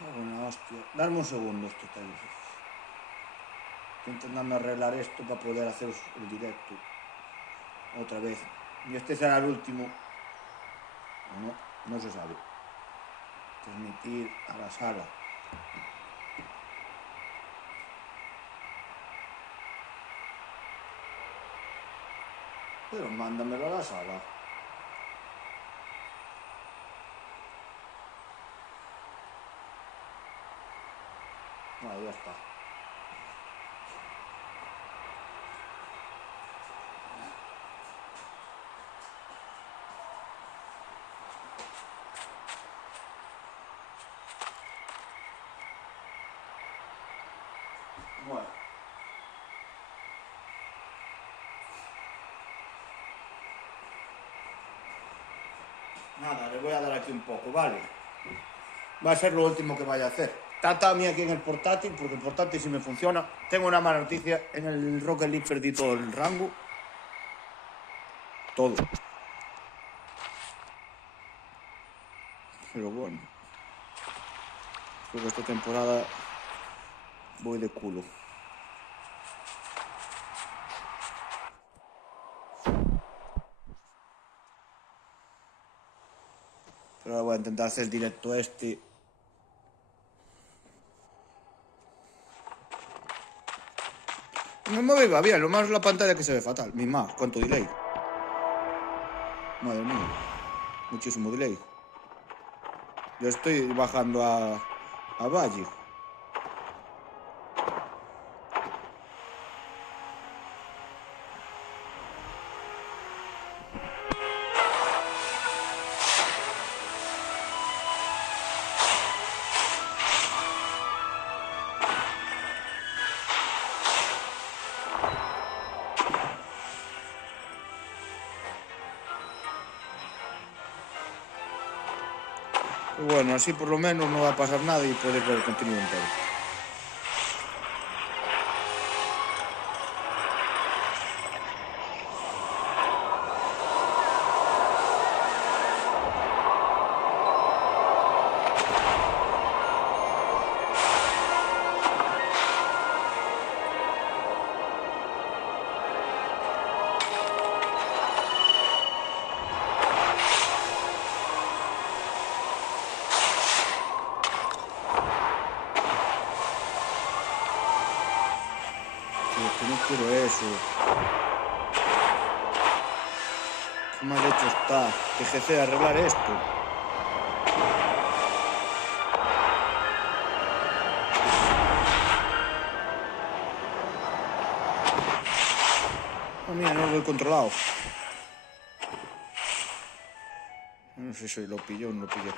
Bueno, hostia. Dame un segundo esto, tal. Estoy intentando arreglar esto para poder hacer el directo otra vez. Y este será el último. ¿O no? No se sabe. Transmitir a la sala. Pero mándamelo a la sala. Ahí ya está. Bueno. Nada, le voy a dar aquí un poco, ¿vale? Va a ser lo último que vaya a hacer. Está también aquí en el portátil, porque el portátil sí me funciona. Tengo una mala noticia, en el Rocket League perdí todo el rango. Todo. Pero bueno. Creo que esta temporada voy de culo. Pero ahora voy a intentar hacer el directo este. No me va bien, lo más es la pantalla que se ve fatal. Mi más, cuánto delay. Madre mía. Muchísimo delay. Yo estoy bajando a Valle. Y bueno, así por lo menos no va a pasar nada y puedes ver el contenido entero. Que no quiero eso. Qué mal hecho está. TGC de arreglar esto. Oh, mira, no lo he controlado. No sé si lo pilló o no lo pilló.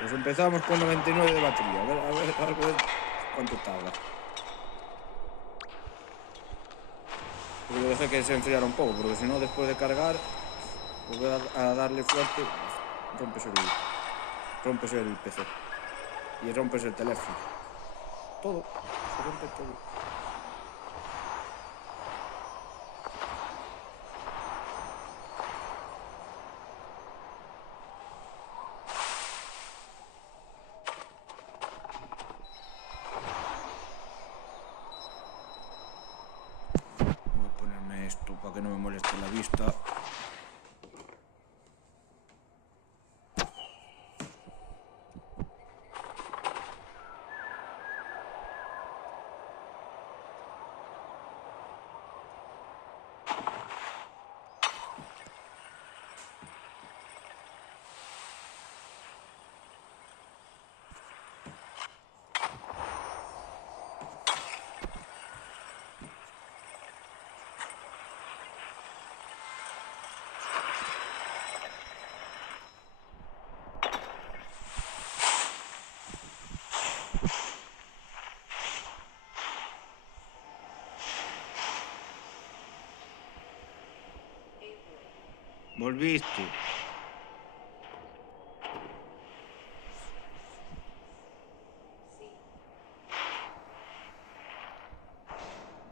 Pues empezamos con 99 de batería. A ver cuánto tarda. Porque lo dejé que se enfriara un poco, porque si no, después de cargar, volver a darle fuerte, rompes el PC. Y rompes el teléfono. Todo. Se rompe todo. Voy a ponerme esto para que no me moleste la vista. Volviste.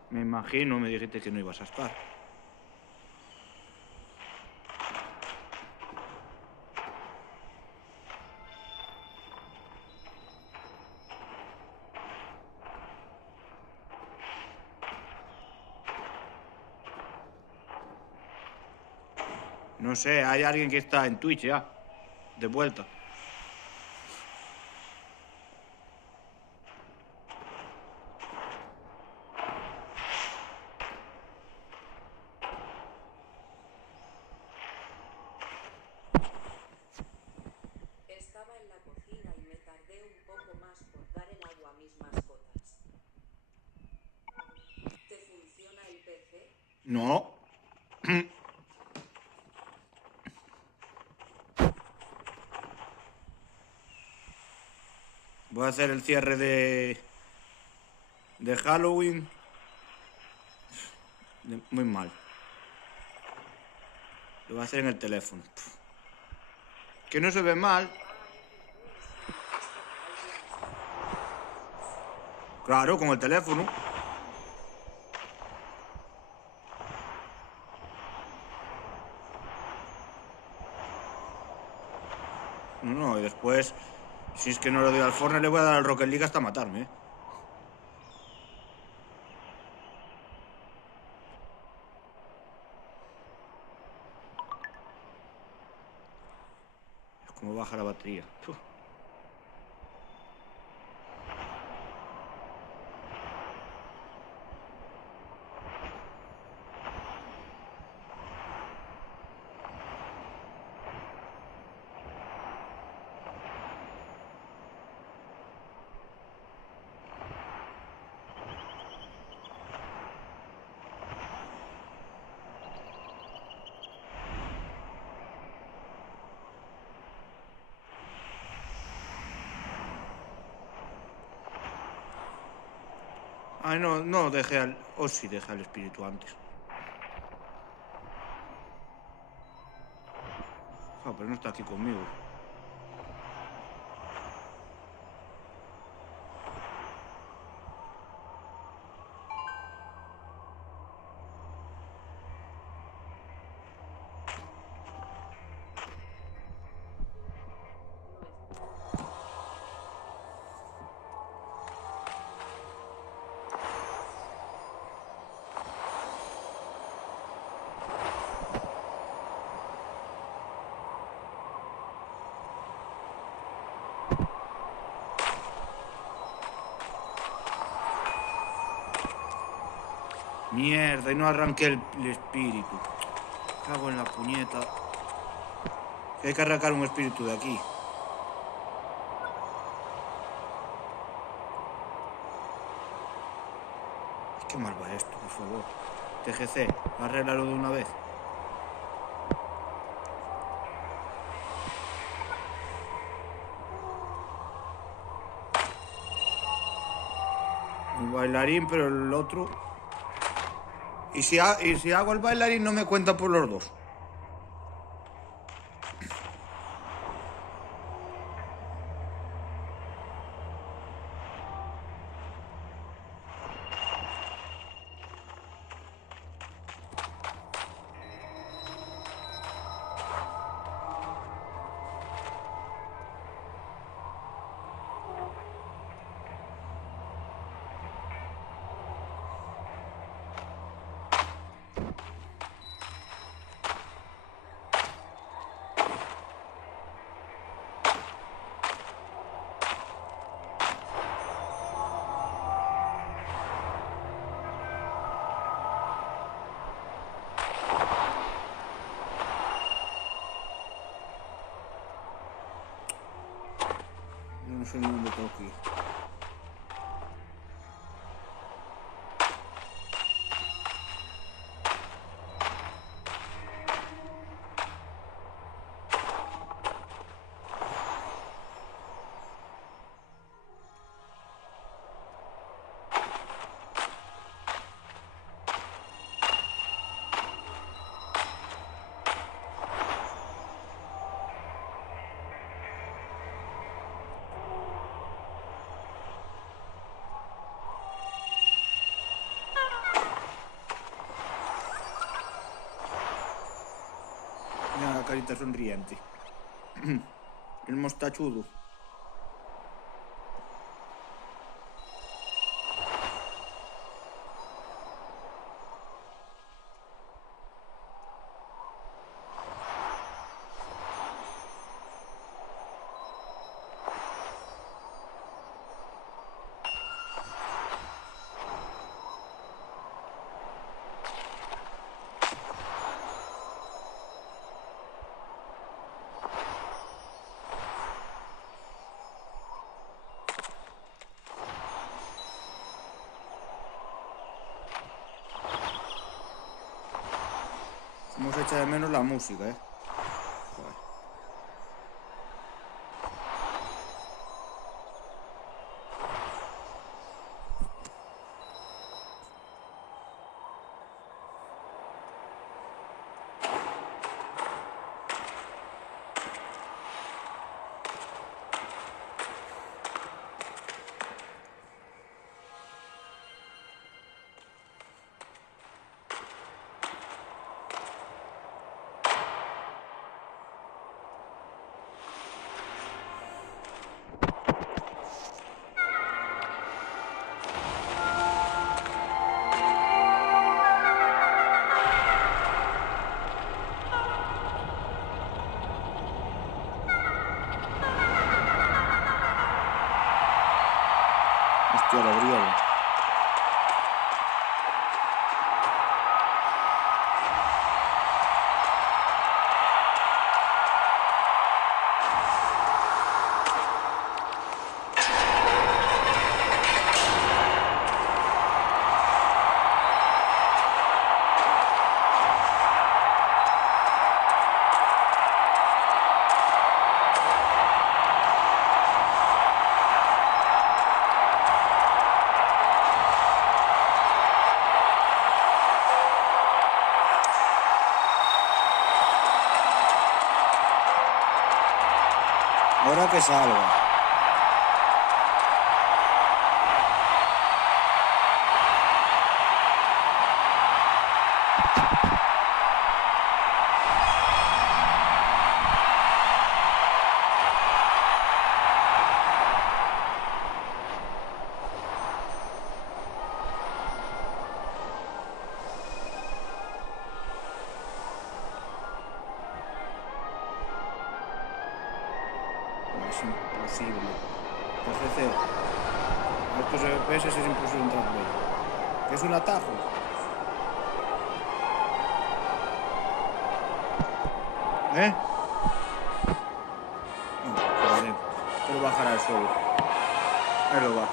Me imagino, me dijiste que no ibas a estar. No sé, hay alguien que está en Twitch ya. De vuelta. Estaba en la cocina y me tardé un poco más por dar el agua a mis mascotas. ¿Te funciona el PC? No. Voy a hacer el cierre de Halloween. Muy mal. Lo voy a hacer en el teléfono. Que no se ve mal. Claro, con el teléfono. No, y después, si es que no lo doy al Fortnite, le voy a dar al Rocket League hasta matarme. Es como baja la batería. Uf. Ay, no dejé al... O sí, dejé al espíritu antes. Ah, pero no está aquí conmigo. Mierda, y no arranqué el espíritu. Cago en la puñeta. Que hay que arrancar un espíritu de aquí. Qué mal va esto, por favor. TGC, arréglalo de una vez. El bailarín, pero el otro... ¿Y si hago el bailarín no me cuenta por los dos? Yo no sé ni dónde tengo que ir. carita sonriente. El mostachudo. Cómo se echa de menos la música, Joder. Hostia, lo abrieron. Ahora que salga. Es imposible. PCC. Estos FPS es imposible entrar por ahí. ¿Qué es un atajo? No, joder. Que lo bajará el solo. Ahí lo baja.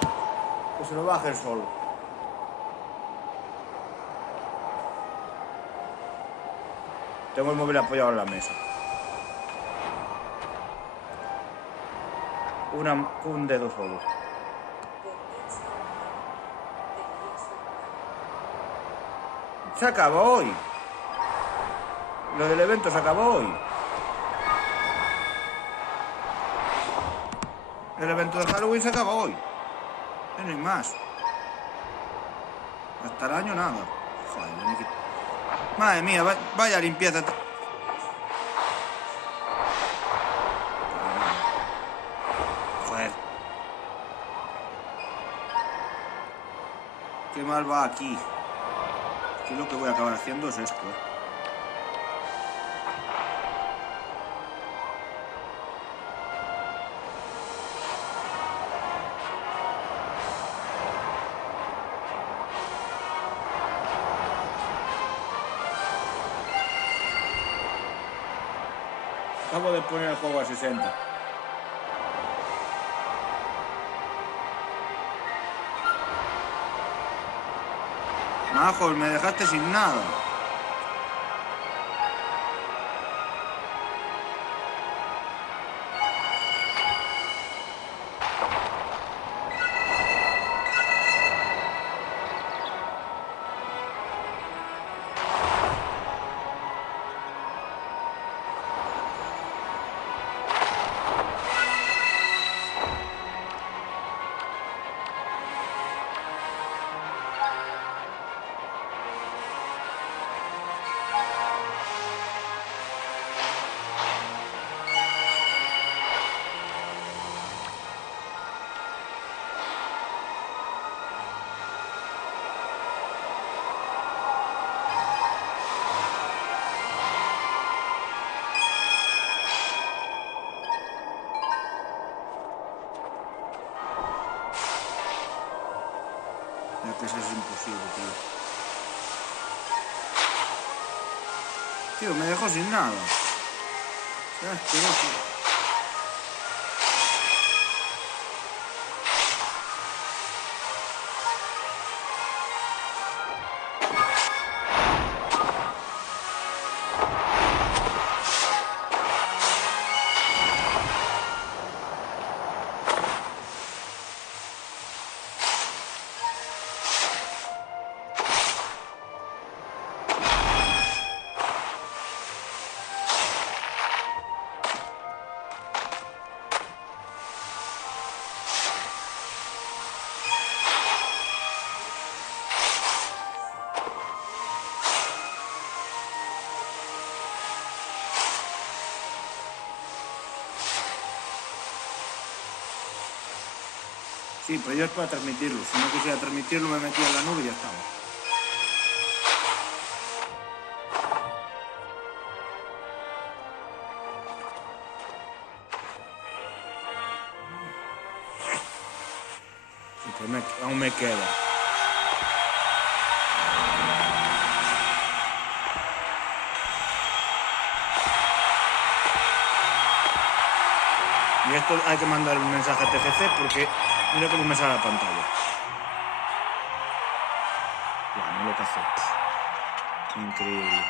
Que se lo baje el solo. Tengo el móvil apoyado en la mesa. Un dedo solo. Se acabó hoy. Lo del evento se acabó hoy. El evento de Halloween se acabó hoy. No hay más. Hasta el año nada. Joder, madre mía, vaya limpieza. Joder. Qué mal va aquí. Aquí lo que voy a acabar haciendo es esto. Acabo de poner el juego a 60. Majos, me dejaste sin nada. Ya que eso es imposible, tío. Tío, me dejó sin nada. Qué asqueroso. Sí, pero yo es para transmitirlo. Si no quisiera transmitirlo, me metía en la nube y ya estaba. Sí, pero aún me queda. Y esto hay que mandar un mensaje a TGC porque mira cómo me sale la pantalla. Ya, no lo que hace. Increíble.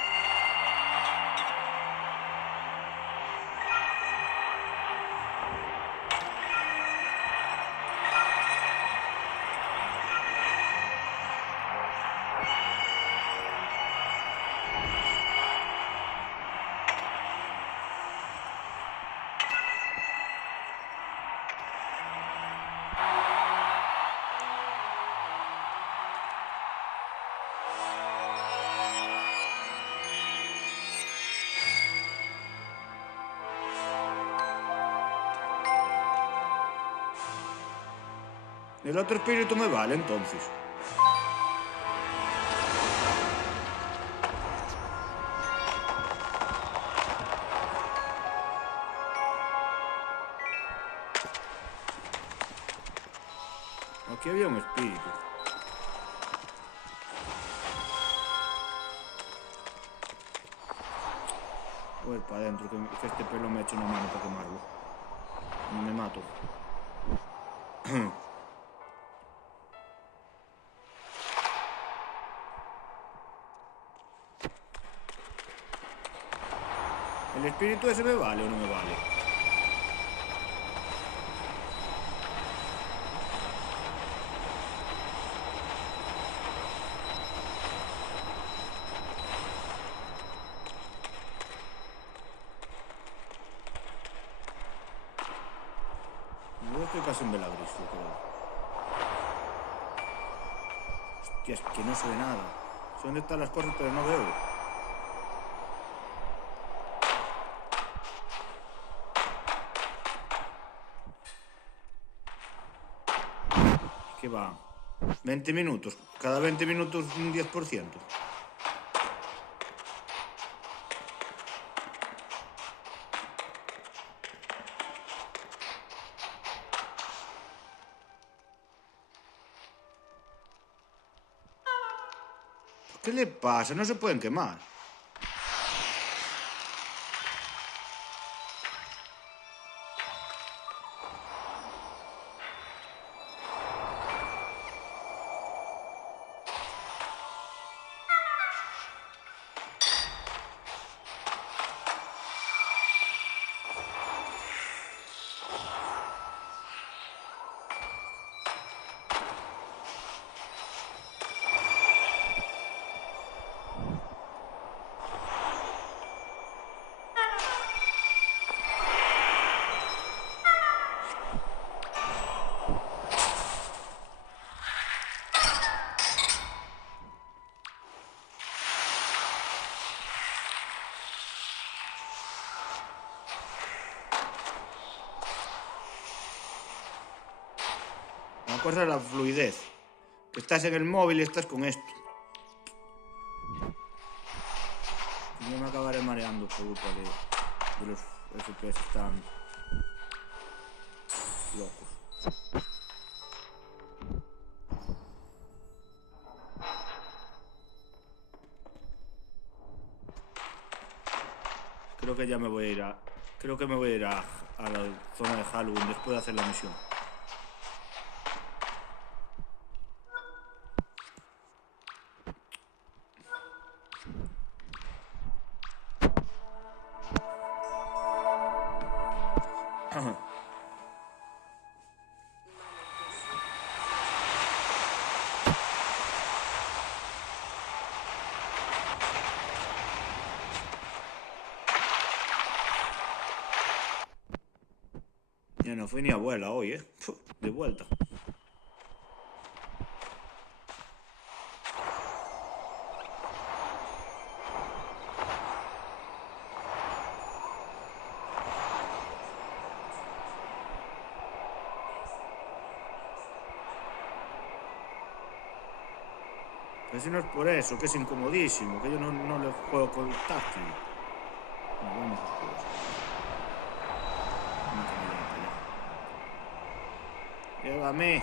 El otro espíritu me vale entonces. Aquí había un espíritu. Voy a ir para adentro, que este pelo me ha hecho una mano para quemarlo. No me mato. ¿El espíritu ese me vale o no me vale? Yo estoy casi en Belagris, yo creo. Hostia, es que no se ve nada. Sé dónde están las cosas, pero no veo. ¿Qué va? 20 minutos. Cada 20 minutos un 10%. ¿Qué le pasa? No se pueden quemar. Una cosa es la fluidez. Que estás en el móvil y estás con esto. Yo me acabaré mareando por culpa de los FPS tan locos. Creo que ya me voy a ir a... Creo que me voy a ir a la zona de Halloween después de hacer la misión. Ya no fui ni abuela hoy, ¿eh? De vuelta. Pero si no es por eso, que es incomodísimo, que yo no le juego con el táctil. Bueno, vamos a jugar. Nunca me llevo para allá. Llévame.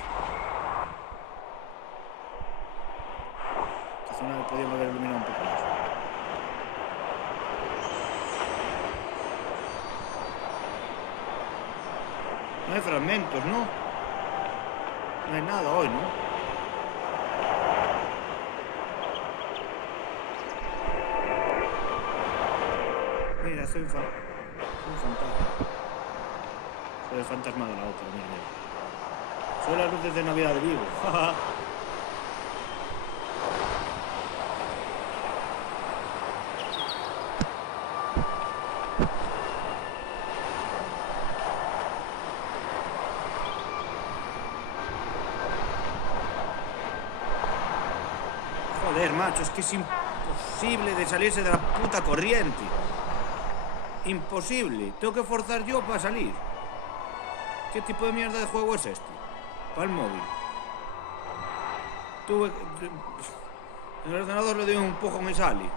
Esta zona me podía haber iluminado un poco más. No hay fragmentos, ¿no? No hay nada hoy, ¿no? Mira, soy un fantasma. Soy el fantasma de la otra, mira. Soy las luces de Navidad de Vigo. Joder, macho, es que es imposible de salirse de la puta corriente. Imposible. Tengo que forzar yo para salir. ¿Qué tipo de mierda de juego es este? Para el móvil. Tuve... En el ordenador le doy un empujón y sale.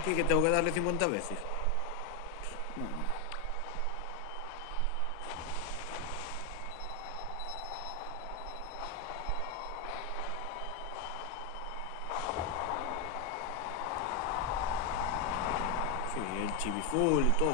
Aquí que tengo que darle 50 veces. No. Sí, el chiviful y todo.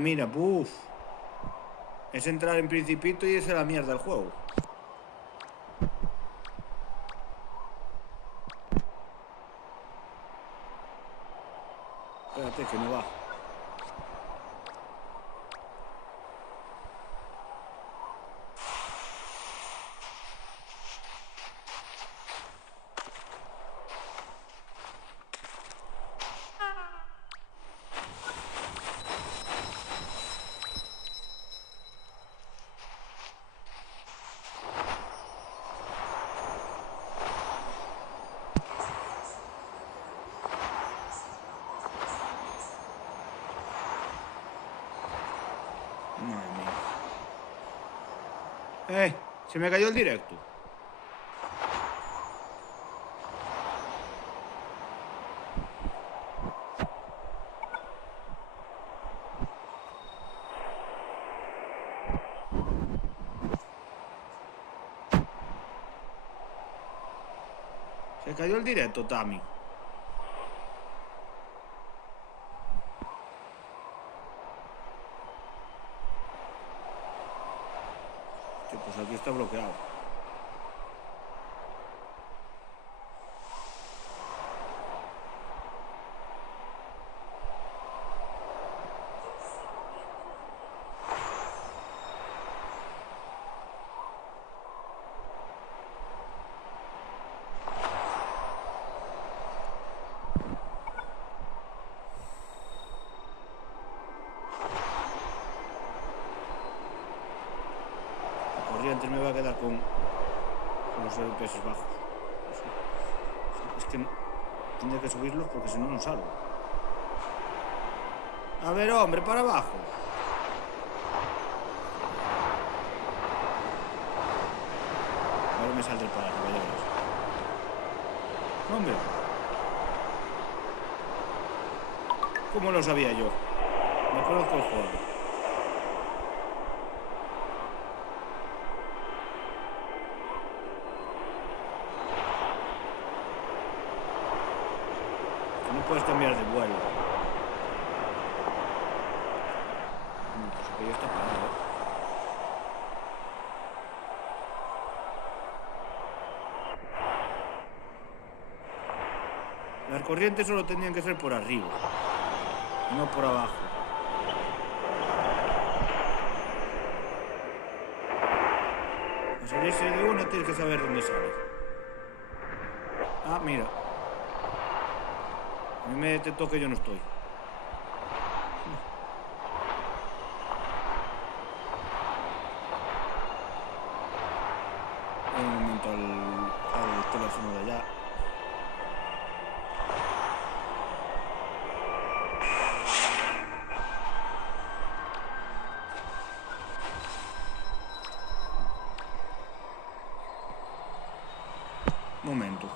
Mira. Buf. Es entrar en Principito y esa es la mierda del juego. Espérate que no va. Madre mía. Se me cayó el directo. Se cayó el directo, Tami. Pues aquí está bloqueado. La corriente me va a quedar con los FPS bajos. Tendré que subirlos porque si no, no salgo. A ver, hombre, para abajo. Ahora me saldré para arriba, ya verás. Hombre. ¿Cómo lo sabía yo? Me conozco el juego. No puedes cambiar de vuelo. Pues aquello está parado, ¿eh? Las corrientes solo tendrían que ser por arriba, no por abajo. Para salirse de una tienes que saber dónde sale. Ah, mira. A mí me detectó que yo no estoy. Un momento al teléfono de allá. Momento.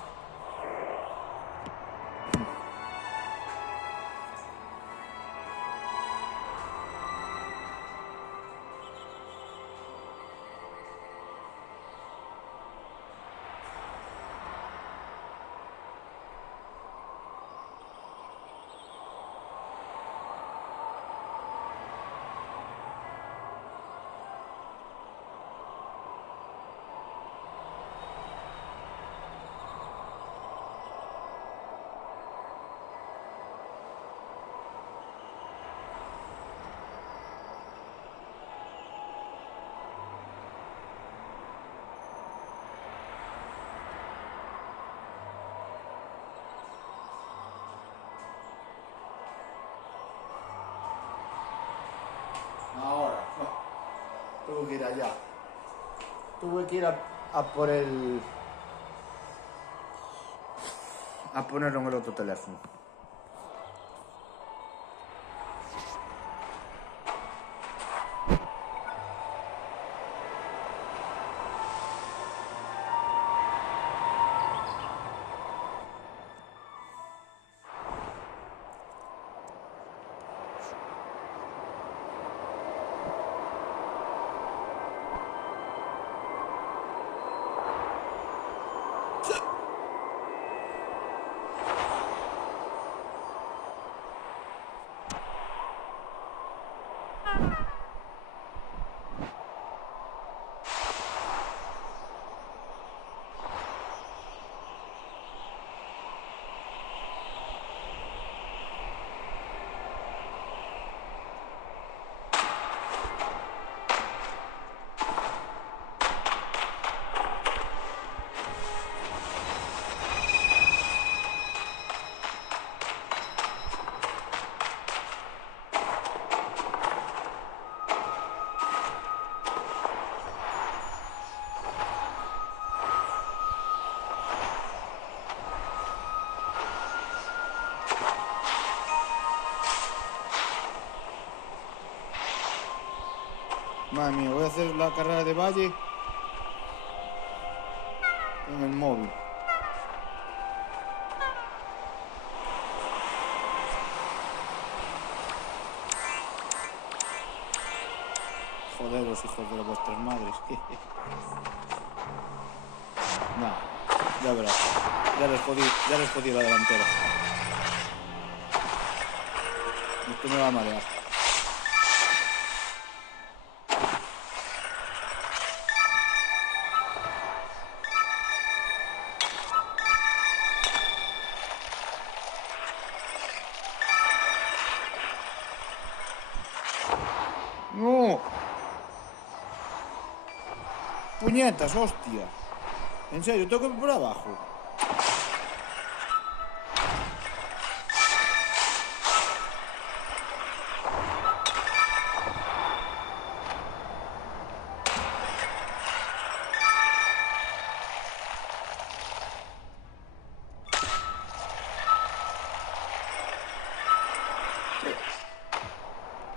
Ahora, tuve que ir allá. Tuve que ir a por el... a ponerlo en el otro teléfono. Madre mía, voy a hacer la carrera de valle en el móvil. Joder, los hijos de vuestras madres. Nah, ya verás. Ya les jodí la delantera. Esto me va a marear. ¡No! ¡Puñetas, hostia! En serio, tengo que ir por abajo.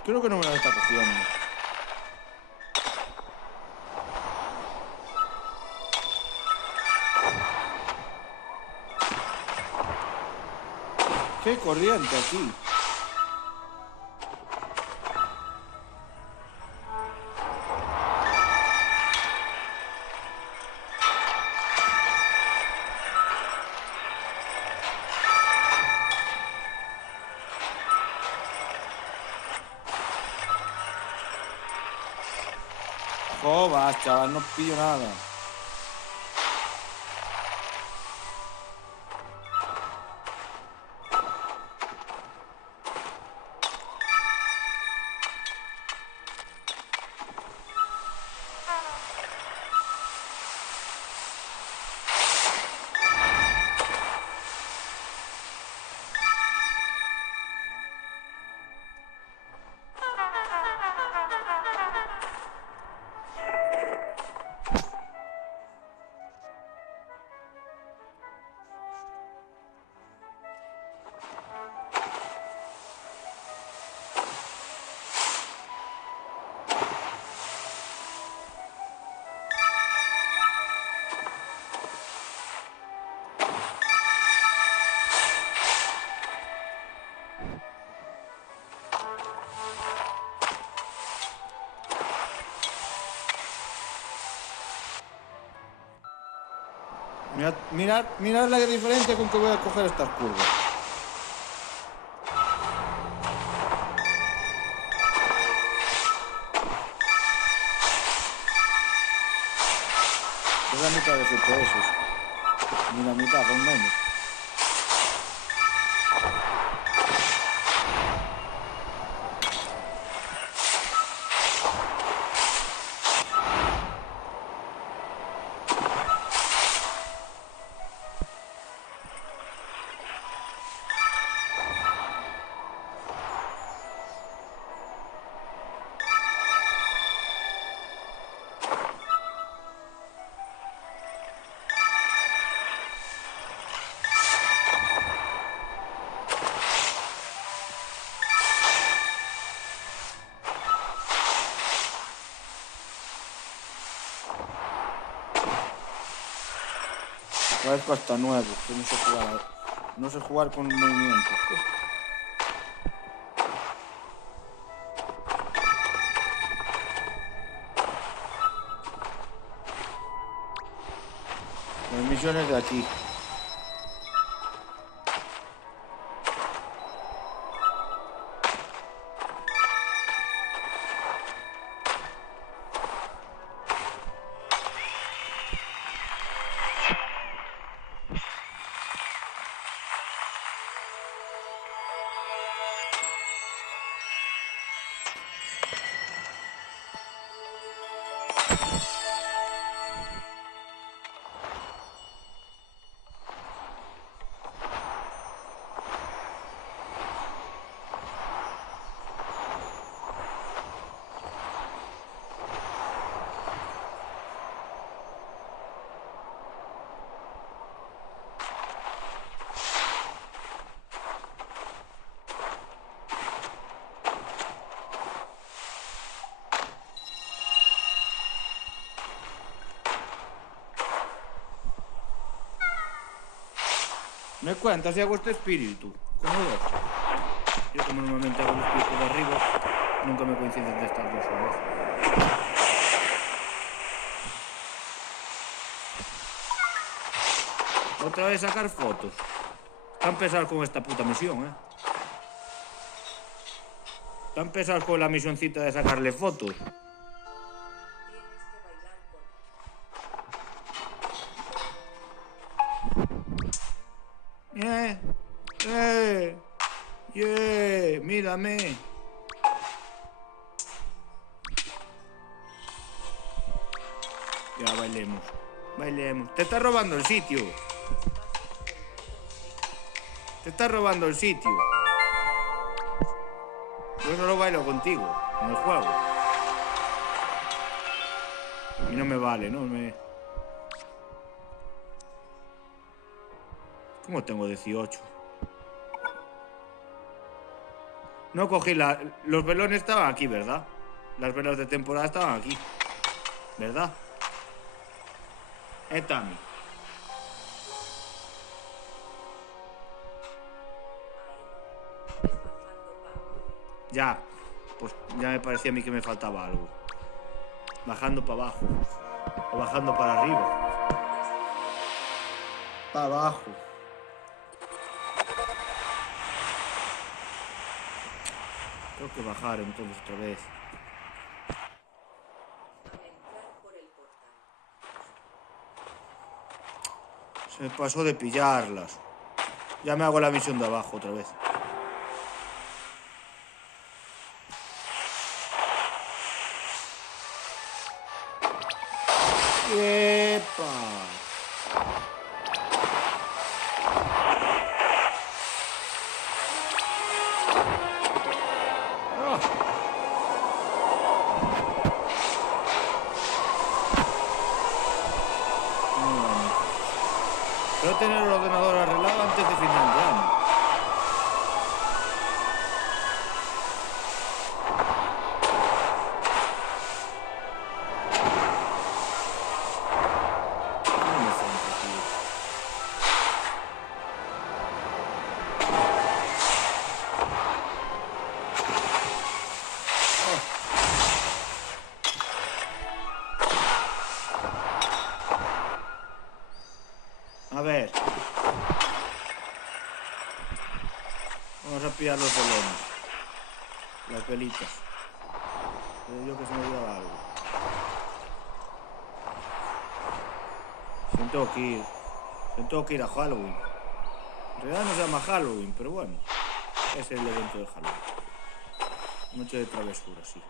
Creo que no me la está cogiendo. ¡Qué corriente aquí! Joder, chaval, no pillo nada. Mirad la diferencia con que voy a coger estas curvas. Es la mitad de FPS. Ni la mitad, son menos. Parezco hasta nuevo, que no sé jugar con movimiento. Las misiones de aquí. ¿Me cuentas si hago este espíritu? ¿Cómo ves? Yo como normalmente hago el espíritu de arriba, nunca me coinciden de estas dos horas. Otra vez sacar fotos. Están pesados con esta puta misión, ¿eh? Están pesados con la misioncita de sacarle fotos. Tienes que bailar con... Mírame. Ya, bailemos. Bailemos. Te está robando el sitio. Te está robando el sitio. Yo no lo bailo contigo, en el juego. Y no me vale, no me... ¿Cómo tengo 18? No cogí la... Los velones estaban aquí, ¿verdad? Las velas de temporada estaban aquí. ¿Verdad? Tami. Es bajando para abajo. Ya. Pues ya me parecía a mí que me faltaba algo. Bajando para abajo. O bajando para arriba. Para abajo. Tengo que bajar entonces otra vez. Al entrar por el portal. Se me pasó de pillarlas. Ya me hago la misión de abajo otra vez. ¡Epa! ¡Ah! Quiero tener el ordenador arreglado antes de final de año. No me centro, tío. A ver. Vamos a pillar los velones. Las velitas. Pero yo que se me olvidaba algo. Tengo que ir a Halloween. En realidad no se llama Halloween, pero bueno. Es el evento de Halloween. Noche de travesura, sí.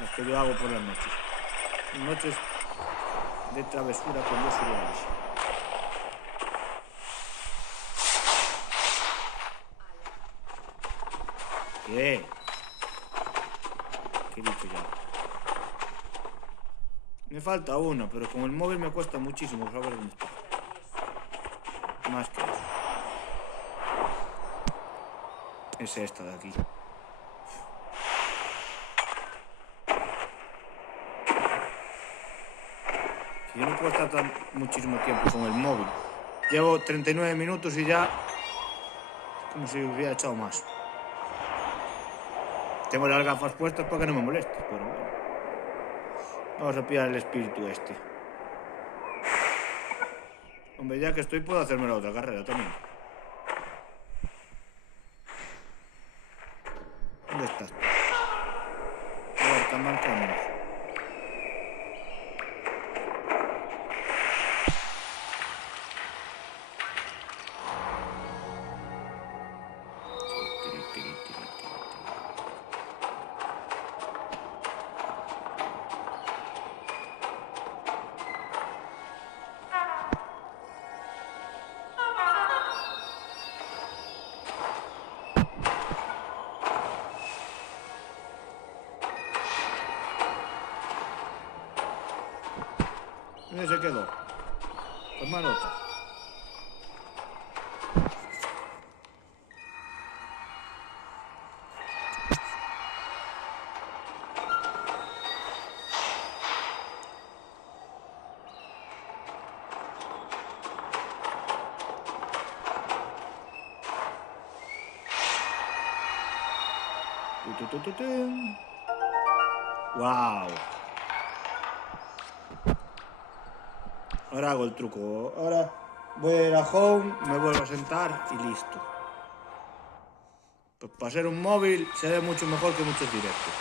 Las que yo hago por las noches. Noches de travesura con Dios reales. ¿Qué? ¿Qué he dicho ya? Me falta una, pero con el móvil me cuesta muchísimo saber dónde está. Más que eso. Es esta de aquí. Yo no puedo estar muchísimo tiempo con el móvil. Llevo 39 minutos y ya... como si hubiera echado más. Tengo las gafas puestas para que no me moleste, pero bueno. Vamos a pillar el espíritu este. Hombre, ya que estoy puedo hacerme la otra carrera también. ¿Dónde estás? A ver, Camancanos. ¿Dónde se quedó? Toma nota. Wow. Ahora hago el truco. Ahora voy a ir a home, me vuelvo a sentar y listo. Pues para ser un móvil se ve mucho mejor que muchos directos.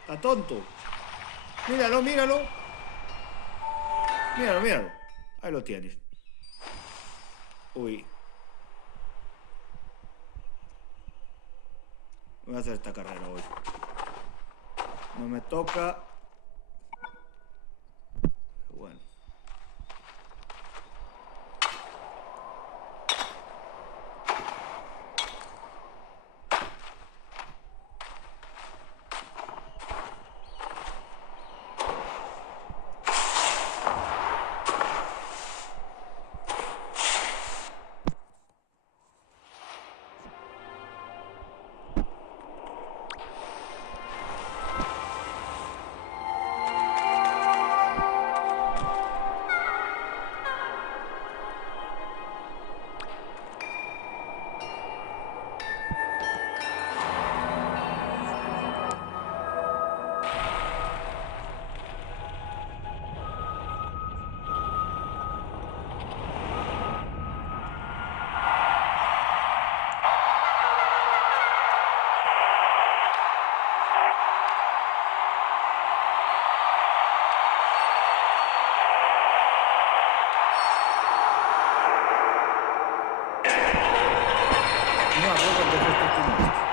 Está tonto. Míralo, míralo. Míralo, míralo. Ahí lo tienes. Uy. Voy a hacer esta carrera hoy. No me toca. Pero bueno. no me acuerdo cuántos gestos tiene este.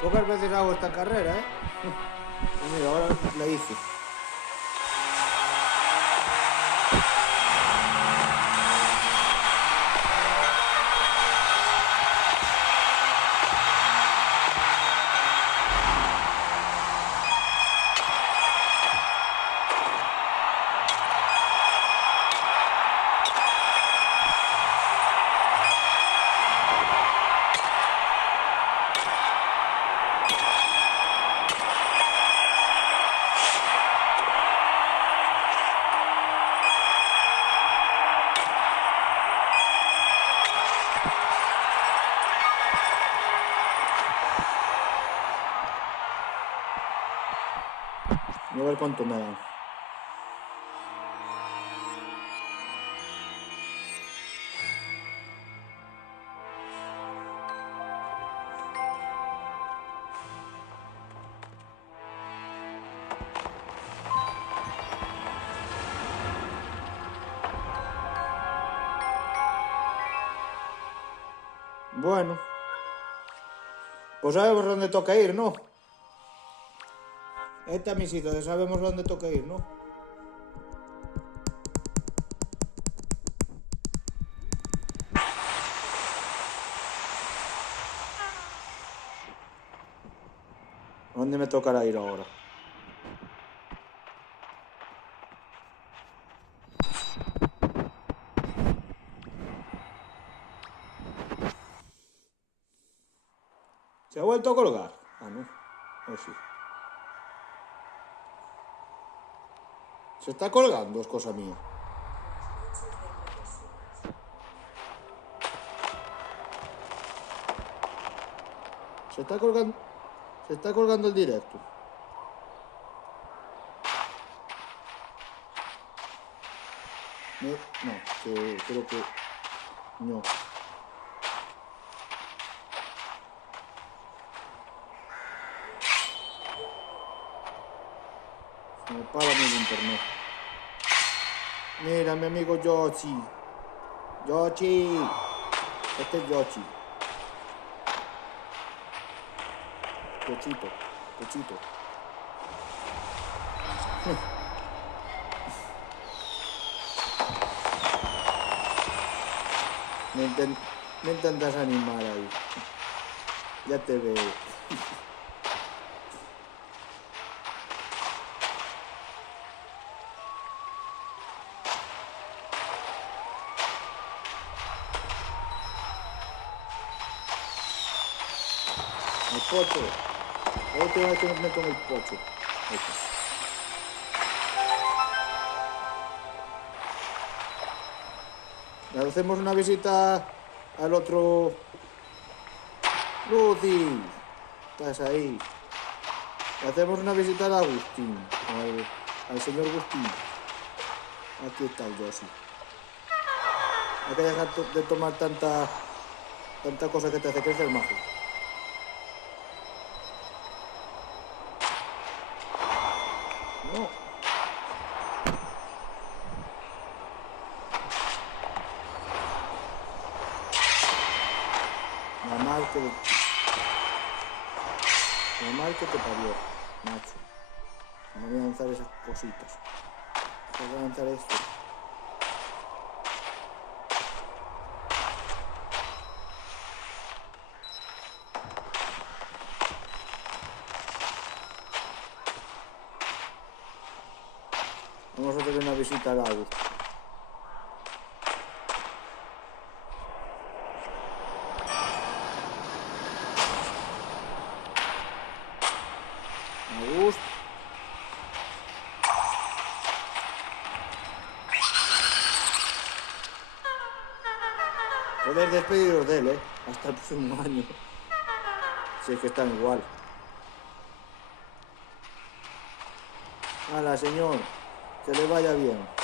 Pocas veces hago esta carrera, ¿eh? Y mira, ahora la hice. Voy a ver cuánto me dan. Bueno, pues sabemos dónde toca ir, ¿no? Esta misita de sabemos dónde toca ir, ¿no? ¿Dónde me tocará ir ahora? ¿Se ha vuelto a colgar? Ah, no. Oh, sí. Se está colgando, es cosa mía. Se está colgando el directo. No, creo que no. Se me para mi internet. Mira, mi amigo Yoshi. Yoshi. Este es Yoshi. Yoshito. cochito. Me intentas animar ahí. Ya te veo. El pocho. La última vez que me meto en el pocho. Le hacemos una visita al otro... Lucy, estás ahí. Le hacemos una visita al Agustín, al señor Agustín. Aquí está el Josy. Hay que dejar de tomar tanta cosa que te hace crecer, majo. No. La mal que te parió, macho. No voy a lanzar esas cositas. Voy a lanzar esto. Vamos a hacer una visita al lago. Augusto. Podéis despediros de él, hasta el próximo año. Si es que están igual. Hala, señor. Que le vaya bien.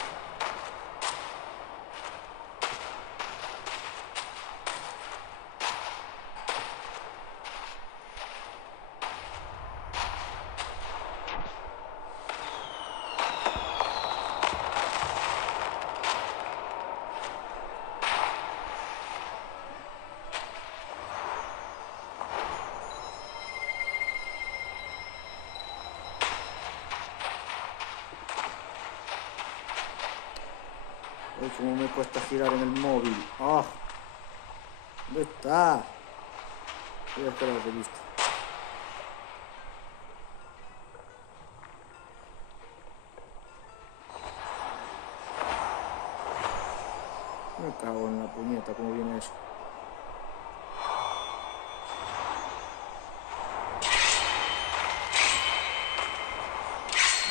Uy, cómo me cuesta girar en el móvil. ¡Ah! ¿Dónde está? Voy a esperar de vista. Me cago en la puñeta, cómo viene eso.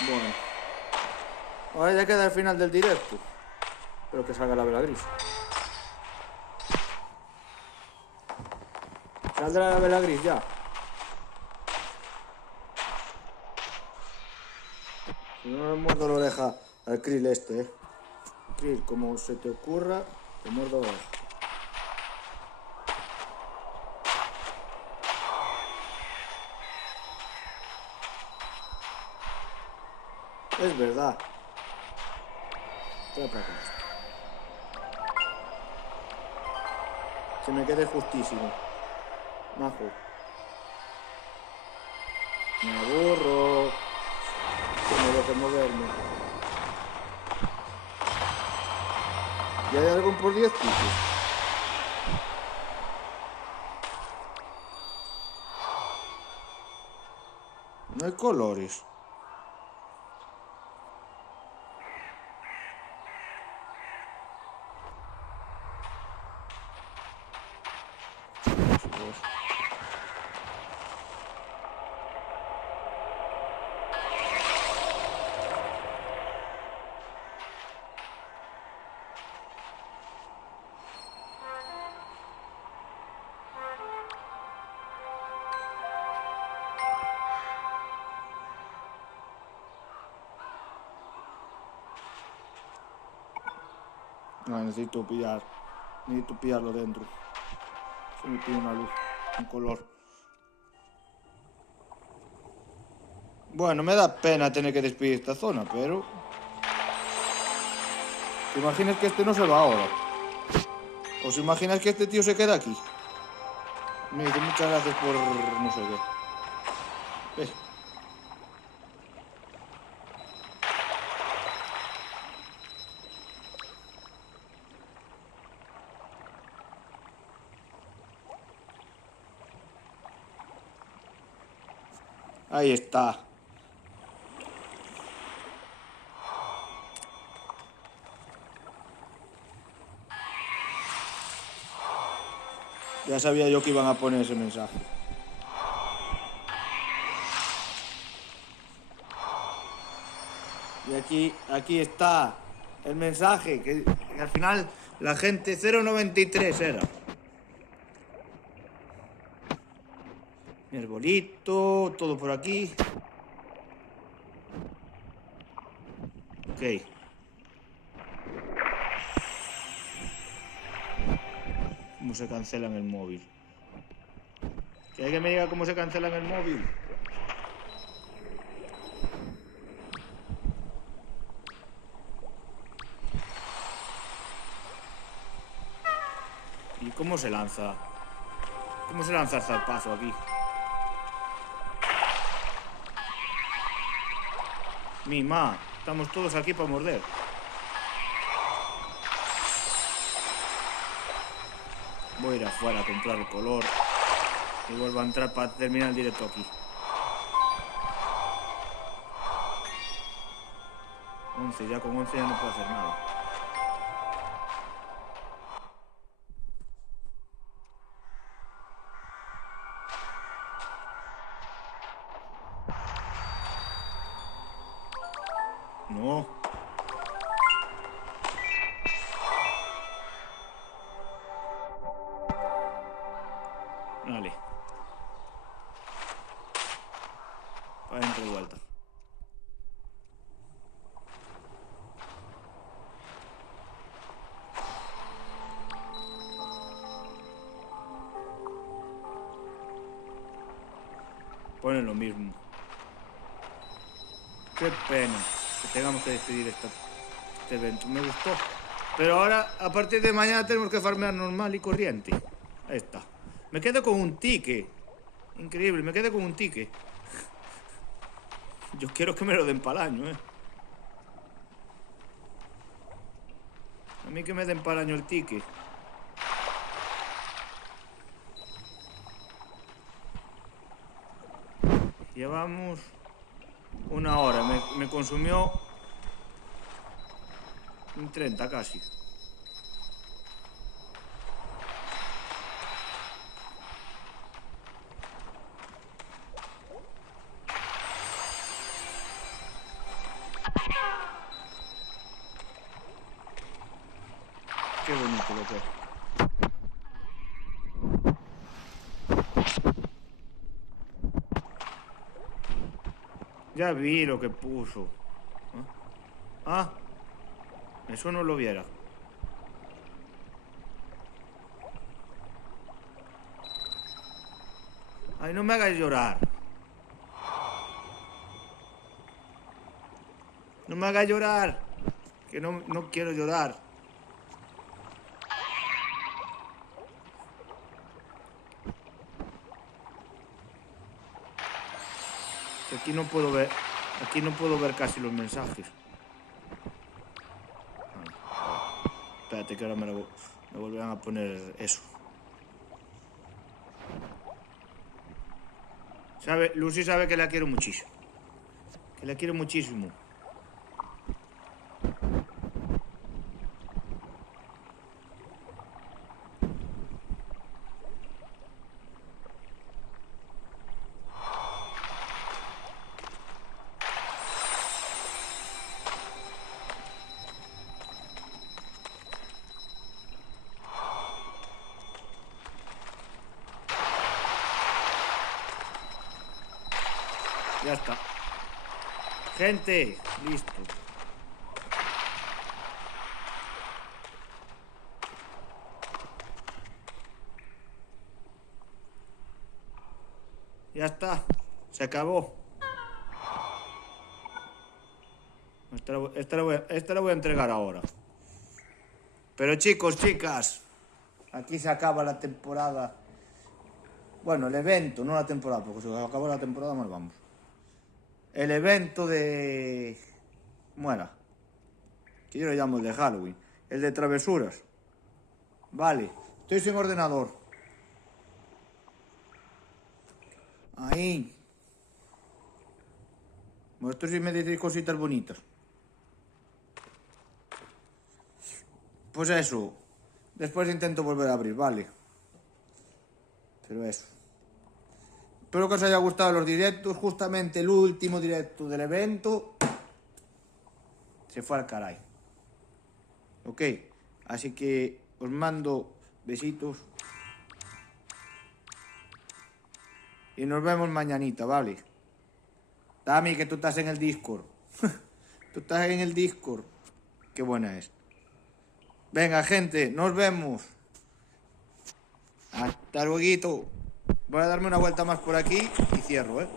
Bueno. Ahora ya queda el final del directo. Espero que salga la vela gris. Saldrá la vela gris ya. Si no le muerdo la oreja al krill este, Krill, como se te ocurra, te muerdo la oreja. Es verdad. Trae para acá. Que me quede justísimo. Majo. Me aburro. Que me deje moverme. ¿Y hay algo por 10 tipos? No hay colores. No, necesito pillarlo dentro. Se me pide una luz, un color. Bueno, me da pena tener que despedir esta zona, pero... ¿Te imaginas que este no se va ahora? ¿Os imagináis que este tío se queda aquí? Me dice muchas gracias por no sé qué. Ahí está. Ya sabía yo que iban a poner ese mensaje. Y aquí está el mensaje, que al final la gente 0,93 era. Mi arbolito, todo por aquí. Ok. ¿Cómo se cancela en el móvil? Que alguien me diga cómo se cancela en el móvil. ¿Y cómo se lanza? ¿Cómo se lanza el zarpazo aquí? Mima, estamos todos aquí para morder. Voy a ir afuera a comprar el color y vuelvo a entrar para terminar el directo aquí. 11, ya con 11 ya no puedo hacer nada. No. Vale. Para adentro de vuelta. Ponen lo mismo. Qué pena que tengamos que despedir este evento. Me gustó. Pero ahora, a partir de mañana, tenemos que farmear normal y corriente. Ahí está. Me quedo con un tique. Increíble, me quedé con un tique. Yo quiero que me lo den para el año, ¿eh? A mí que me den para el año el tique. Llevamos una hora. Me consumió un 30 casi. Qué bonito lo que es. Ya vi lo que puso. Ah, eso no lo viera. Ay, no me hagas llorar. No me hagas llorar. Que no quiero llorar. Que aquí no puedo ver. Aquí no puedo ver casi los mensajes. Espérate que ahora me volverán a poner eso. Lucy sabe que la quiero muchísimo. Que la quiero muchísimo. Ya está. Gente, listo. Ya está. Se acabó. Esta la voy a entregar ahora. Pero chicos, chicas, aquí se acaba la temporada. Bueno, el evento, no la temporada, porque si se acabó la temporada nos vamos. El evento de... Bueno, que yo lo llamo el de Halloween. El de travesuras. Vale, estoy sin ordenador. Ahí. Vosotros sí me decís cositas bonitas. Pues eso. Después intento volver a abrir, vale. Pero eso. Espero que os haya gustado los directos. Justamente el último directo del evento se fue al caray. Ok. Así que os mando besitos. Y nos vemos mañanita, ¿vale? Tami, que tú estás en el Discord. Tú estás en el Discord. Qué buena es. Venga, gente, nos vemos. Hasta luego. Voy a darme una vuelta más por aquí y cierro, ¿eh?